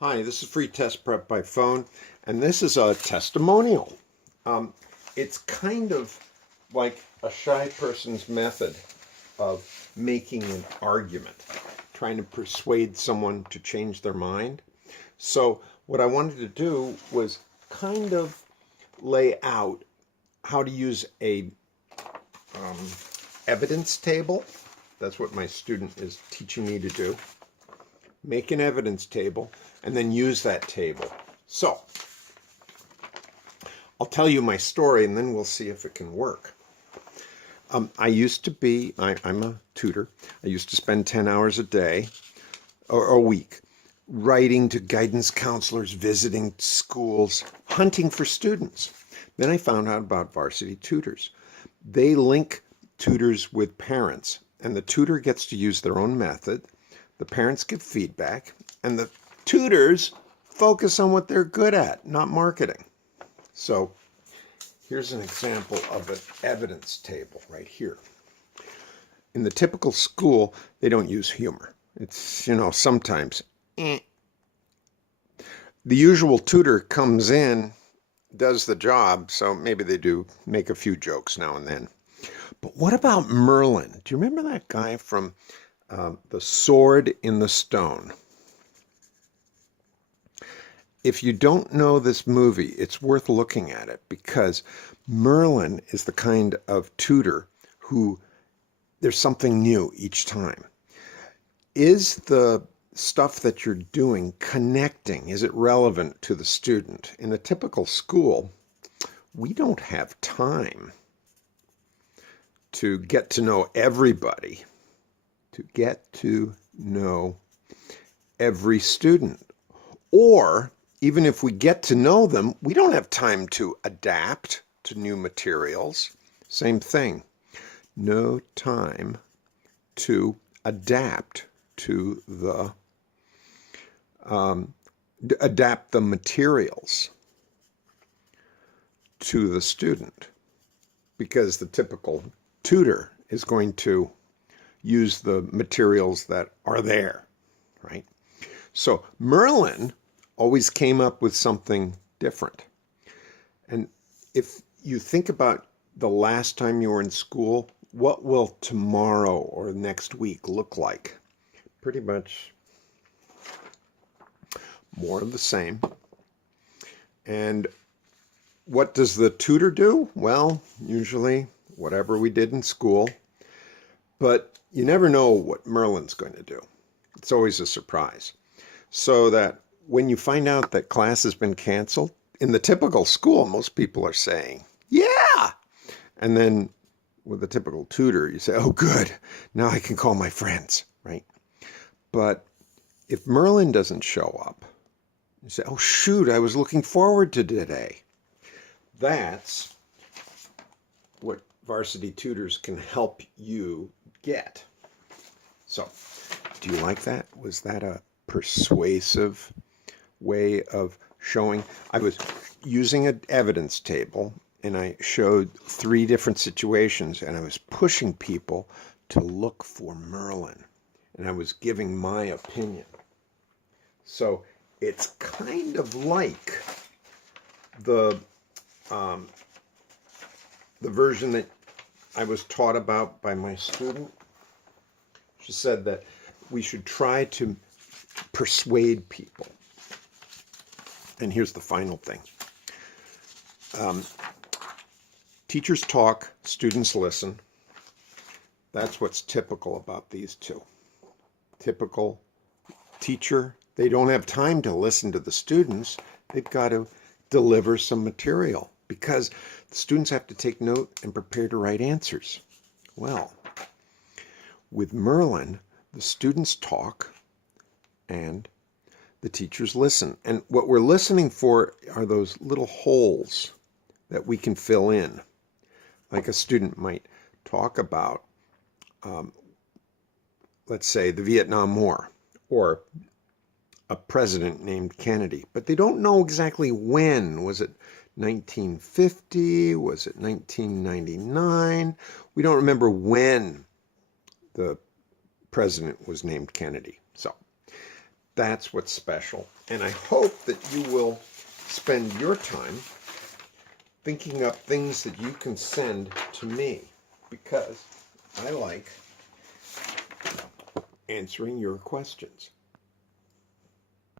Hi, this is Free Test Prep by Phone, and this is a testimonial. It's kind of like a shy person's method of making an argument, trying to persuade someone to change their mind. So what I wanted to do was kind of lay out how to use a evidence table. That's what my student is teaching me to do. Make an evidence table and then use that table. So I'll tell you my story and then we'll see if it can work. I'm a tutor. I used to spend 10 hours a day or a week writing to guidance counselors, visiting schools, hunting for students. Then I found out about Varsity Tutors. They link tutors with parents, and the tutor gets to use their own method. The parents give feedback, and the tutors focus on what they're good at, not marketing. So here's an example of an evidence table right here. In the typical school, they don't use humor. It's, sometimes. The usual tutor comes in, does the job, so maybe they do make a few jokes now and then. But what about Merlin? Do you remember that guy from The Sword in the Stone? If you don't know this movie, it's worth looking at it because Merlin is the kind of tutor who there's something new each time. Is the stuff that you're doing connecting? Is it relevant to the student? In a typical school, we don't have time to get to know everybody, to get to know every student. Or even if we get to know them, we don't have time to adapt to new materials. Same thing. No time to adapt to the materials to the student, because the typical tutor is going to use the materials that are there, right? So Merlin always came up with something different. And if you think about the last time you were in school, what will tomorrow or next week look like? Pretty much more of the same. And what does the tutor do? Well, usually whatever we did in school, but you never know what Merlin's going to do. It's always a surprise. So that when you find out that class has been canceled, in the typical school, most people are saying, yeah. And then with a typical tutor, you say, oh, good. Now I can call my friends, right? But if Merlin doesn't show up, you say, oh, shoot, I was looking forward to today. That's what Varsity Tutors can help you get. So, do you like that? Was that a persuasive way of showing? I was using an evidence table and I showed 3 different situations and I was pushing people to look for Merlin and I was giving my opinion. So it's kind of like the version that I was taught about by my student. She said that we should try to persuade people. And here's the final thing. Teachers talk, students listen. That's what's typical about these two. Typical teacher, they don't have time to listen to the students. They've got to deliver some material because the students have to take note and prepare to write answers. Well, with Merlin, the students talk and the teachers listen. And what we're listening for are those little holes that we can fill in. Like a student might talk about, let's say, the Vietnam War or a president named Kennedy, but they don't know exactly when. Was it 1950? Was it 1999? We don't remember when the president was named Kennedy. So That's what's special. And I hope that you will spend your time thinking up things that you can send to me, because I like answering your questions.